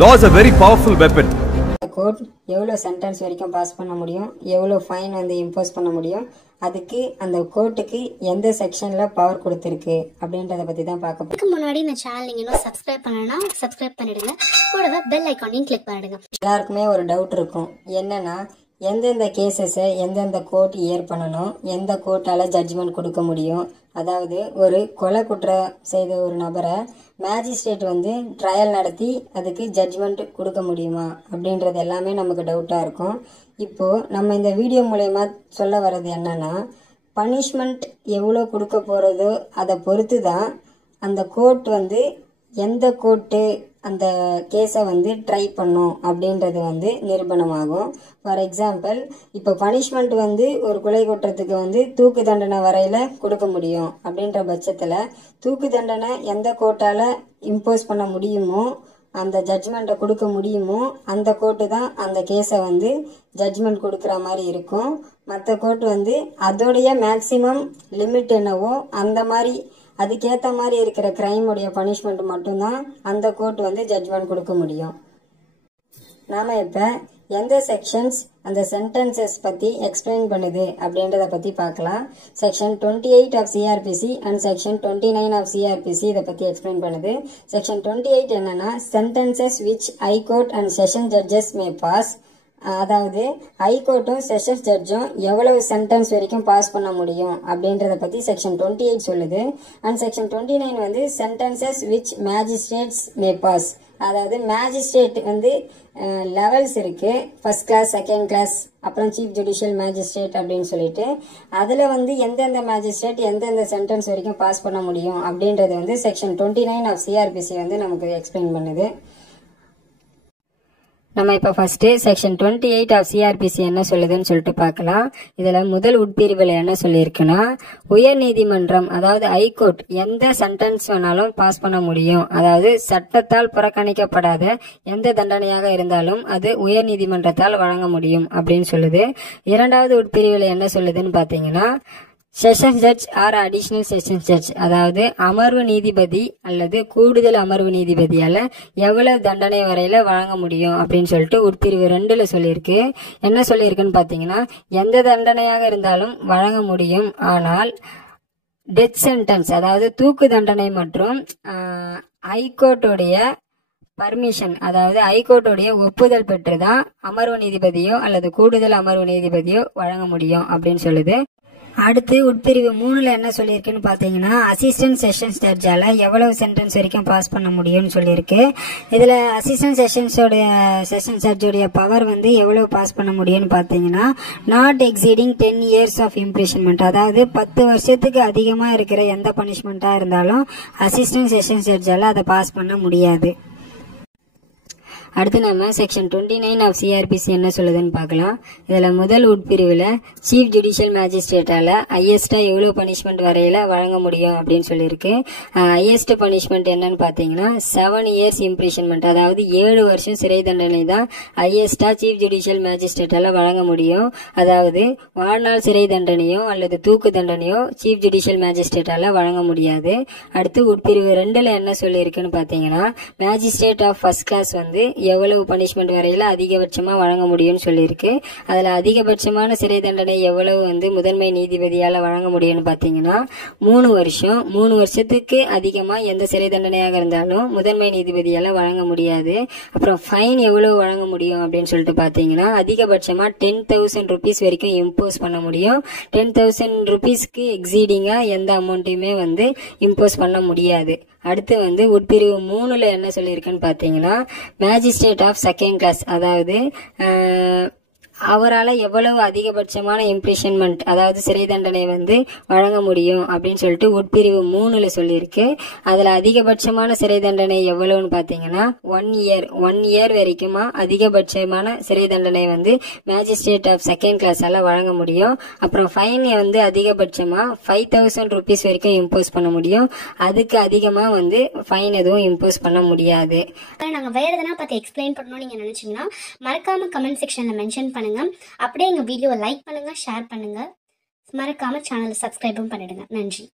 Law is a very powerful weapon. Court எவ்வளோ sentence வரைக்கும் pass பண்ண முடியும், எவ்வளோ ஃபைன் வந்து இம்போஸ் பண்ண முடியும், அதுக்கு அந்த கோர்ட்டுக்கு எந்த செக்ஷனில் பவர் கொடுத்துருக்கு அப்படின்றத பற்றி தான் பார்க்க போகிறோம். இதுக்கு முன்னாடி இந்த சேனல் நீங்கள் இன்னும் சப்ஸ்கிரைப் பண்ணலன்னா சப்ஸ்கிரைப் பண்ணிடுங்க, கூடவே பெல் ஐக்கானையும் கிளிக் பண்ணிடுங்க. எல்லாருக்குமே ஒரு டவுட் இருக்கும், என்னன்னா எந்தெந்த கேசஸை எந்தெந்த கோர்ட் இயர் பண்ணணும், எந்த கோர்ட்டால் ஜட்ஜ்மெண்ட் கொடுக்க முடியும். அதாவது ஒரு கொலை குற்றம் செய்த ஒரு நபரை மேஜிஸ்ட்ரேட் வந்து ட்ரையல் நடத்தி அதுக்கு ஜட்ஜ்மெண்ட் கொடுக்க முடியுமா அப்படின்றது எல்லாமே நமக்கு டவுட்டாக இருக்கும். இப்போது நம்ம இந்த வீடியோ மூலயமா சொல்ல வர்றது என்னன்னா, பனிஷ்மெண்ட் எவ்வளோ கொடுக்க போகிறதோ அதை பொறுத்து தான் அந்த கோர்ட் வந்து எந்த கோர்ட்டு அந்த கேஸை வந்து ட்ரை பண்ணும் அப்படின்றது வந்து நிரூபணமாகும். ஃபார் எக்ஸாம்பிள், இப்போ பனிஷ்மெண்ட் வந்து ஒரு கொலை குற்றத்துக்கு வந்து தூக்கு தண்டனை வரையில் கொடுக்க முடியும் அப்படின்ற பட்சத்தில் தூக்கு தண்டனை எந்த கோர்ட்டால் இம்போஸ் பண்ண முடியுமோ, அந்த ஜட்ஜ்மெண்ட்டை கொடுக்க முடியுமோ அந்த கோர்ட்டு தான் அந்த கேஸை வந்து ஜட்ஜ்மெண்ட் கொடுக்குற மாதிரி இருக்கும். மற்ற கோர்ட் வந்து அதோடைய மேக்சிமம் லிமிட் என்னவோ அந்த மாதிரி அதுக்கேற்ற மாதிரி இருக்கிற கிரைமுடைய பனிஷ்மெண்ட் மட்டும்தான் அந்த கோர்ட் வந்து ஜட்ஜ்மெண்ட் கொடுக்க முடியும். நாம இப்போ எந்த செக்ஷன்ஸ் அந்த சென்டென்சஸ் பற்றி எக்ஸ்பிளைன் பண்ணுது அப்படின்றத பற்றி பார்க்கலாம். Section 28 of CrPC and section 29 of CrPC இதை பற்றி எக்ஸ்பிளைன் பண்ணுது. செக்ஷன் 28 என்னன்னா, sentences which high court and session judges may pass. அதாவது ஹைகோர்ட்டும் செஷன்ஸ் ஜட்ஜும் எவ்வளவு சென்டென்ஸ் வரைக்கும் பாஸ் பண்ண முடியும் அப்படின்றத பற்றி செக்ஷன் 28 சொல்லுது. அண்ட் செக்ஷன் 29 வந்து sentences which magistrates may pass. அதாவது மேஜிஸ்ட்ரேட் வந்து லெவல்ஸ் இருக்கு, ஃபர்ஸ்ட் கிளாஸ், செகண்ட் கிளாஸ், அப்புறம் சீஃப் ஜுடிஷியல் மேஜிஸ்ட்ரேட் அப்படின்னு சொல்லிட்டு அதில் வந்து எந்தெந்த மேஜிஸ்ட்ரேட் எந்தெந்த சென்டென்ஸ் வரைக்கும் பாஸ் பண்ண முடியும் அப்படின்றது வந்து செக்ஷன் 29 ஆஃப் சிஆர்பிசி வந்து நமக்கு எக்ஸ்பிளைன் பண்ணுது. நம்ம இப்போ ஃபர்ஸ்ட் செக்ஷன் 28 ஆஃப் சிஆர்பிசி என்ன சொல்லுதுன்னு சொல்லிட்டு பார்க்கலாம். இதுல முதல் உட்பிரிவில் என்ன சொல்லியிருக்குன்னா, உயர் நீதிமன்றம் அதாவது ஹைகோர்ட் எந்த சென்டென்ஸ் வேணாலும் பாஸ் பண்ண முடியும். அதாவது சட்டத்தால் புறக்கணிக்கப்படாத எந்த தண்டனையாக இருந்தாலும் அது உயர் நீதிமன்றத்தால் வழங்க முடியும் அப்படின்னு சொல்லுது. இரண்டாவது உட்பிரிவில் என்ன சொல்லுதுன்னு பார்த்தீங்கன்னா, sessions judge or additional sessions judge, அதாவது அமர்வு நீதிபதி அல்லது கூடுதல் அமர்வு நீதிபதியால எவ்வளவு தண்டனை வரையில வழங்க முடியும் அப்படின்னு சொல்லிட்டு உட்பிரிவு 2ல சொல்லியிருக்கு. என்ன சொல்லியிருக்குன்னு பாத்தீங்கன்னா, எந்த தண்டனையாக இருந்தாலும் வழங்க முடியும், ஆனால் டெத் சென்டென்ஸ் அதாவது தூக்கு தண்டனை மற்றும் ஹைகோர்ட்டுடைய பர்மிஷன் அதாவது ஹைகோர்ட்டுடைய ஒப்புதல் பெற்றுதான் அமர்வு நீதிபதியோ அல்லது கூடுதல் அமர்வு நீதிபதியோ வழங்க முடியும் அப்படின்னு சொல்லுது. அடுத்து உட்பிரிவு 3ல என்ன சொல்லியிருக்குன்னு பாத்தீங்கன்னா, அசிஸ்டன்ட் செஷன்ஸ் ஜட்ஜால எவ்வளவு சென்டென்ஸ் வரைக்கும் பாஸ் பண்ண முடியும்னு சொல்லியிருக்கு. இதுல அசிஸ்டன்ட் செஷன்ஸ் ஜட்ஜோடைய பவர் வந்து எவ்வளவு பாஸ் பண்ண முடியும்னு பாத்தீங்கன்னா, நாட் எக்ஸீடிங் 10 years ஆஃப் இம்ப்ரிஷன்மெண்ட். அதாவது 10 வருஷத்துக்கு அதிகமா இருக்கிற எந்த பனிஷ்மெண்டா இருந்தாலும் அசிஸ்டன்ட் செஷன்ஸ் ஜட்ஜால அதை பாஸ் பண்ண முடியாது. அடுத்து நம்ம செக்ஷன் 29 ஆஃப் சிஆர்பிசி என்ன சொல்லுதுன்னு பார்க்கலாம். இதுல முதல் உட்பிரிவுல சீஃப் ஜுடிஷியல் மேஜிஸ்ட்ரேட்டால ஹையஸ்டா எவ்வளவு பனிஷ்மெண்ட் வரையில வழங்க முடியும் அப்படின்னு சொல்லியிருக்கு. ஹையஸ்ட் பனிஷ்மெண்ட் என்னன்னு பாத்தீங்கன்னா 7 years இம்ப்ரிஷன்மெண்ட், அதாவது 7 வருஷம் சிறை தண்டனை தான் ஹையஸ்டா சீஃப் ஜுடிஷியல் மேஜிஸ்ட்ரேட்டால வழங்க முடியும். அதாவது வாழ்நாள் சிறை தண்டனையோ அல்லது தூக்கு தண்டனையோ சீஃப் ஜுடிஷியல் மேஜிஸ்ட்ரேட்டால வழங்க முடியாது. அடுத்து உட்பிரிவு 2ல என்ன சொல்லியிருக்குன்னு பாத்தீங்கன்னா, மேஜிஸ்ட்ரேட் ஆஃப் ஃபர்ஸ்ட் கிளாஸ் வந்து எவ்வளவு பனிஷ்மெண்ட் வரையில அதிகபட்சமா வழங்க முடியும்னு சொல்லியிருக்கு. அதுல அதிகபட்சமான சிறை தண்டனை எவ்வளவு வந்து முதன்மை நீதிபதியால வழங்க முடியும்னு பாத்தீங்கன்னா 3 வருஷம். 3 வருஷத்துக்கு அதிகமா எந்த சிறை தண்டனையாக இருந்தாலும் முதன்மை நீதிபதியால வழங்க முடியாது. அப்புறம் ஃபைன் எவ்வளவு வழங்க முடியும் அப்படின்னு சொல்லிட்டு பாத்தீங்கன்னா, அதிகபட்சமா 10,000 rupees வரைக்கும் இம்போஸ் பண்ண முடியும். 10,000 rupeesக்கு எக்ஸீடிங்கா எந்த அமௌண்ட்டையுமே வந்து இம்போஸ் பண்ண முடியாது. அடுத்து வந்து உட்பிரிவு 3ல என்ன சொல்லியிருக்குன்னு பாத்தீங்கன்னா, மேஜிஸ்ட்ரேட் ஆஃப் செகண்ட் கிளாஸ், அதாவது அவரால் எவ்வளவு அதிகபட்சமான இம்ப்ரிஷன்மெண்ட் அதாவது சிறை தண்டனை வந்து வழங்க முடியும் அப்படின்னு சொல்லிட்டு உட்பிரிவு 3ல சொல்லியிருக்கு. அதுல அதிகபட்சமான சிறை தண்டனை எவ்வளவுன்னு பாத்தீங்கன்னா 1 year வரைக்குமா அதிகபட்சமான சிறை தண்டனை வந்து மேஜிஸ்ட்ரேட் ஆஃப் செகண்ட் கிளாஸால வழங்க முடியும். அப்புறம் ஃபைன் வந்து அதிகபட்சமா 5,000 rupees வரைக்கும் இம்போஸ் பண்ண முடியும். அதுக்கு அதிகமா வந்து ஃபைன் எதுவும் இம்போஸ் பண்ண முடியாது. நாங்க வேற எதனா பத்தி எக்ஸ்பிளைன் பண்ணணும்னு நீங்க நினைச்சீங்கன்னா மறக்காம கமெண்ட் செக்ஷன்ல மென்ஷன் பண்ணுங்க. அப்படியே எங்க வீடியோவை லைக் பண்ணுங்க, ஷேர் பண்ணுங்க, மறக்காம சேனலை சப்ஸ்கிரைபும் பண்ணிடுங்க. நன்றி.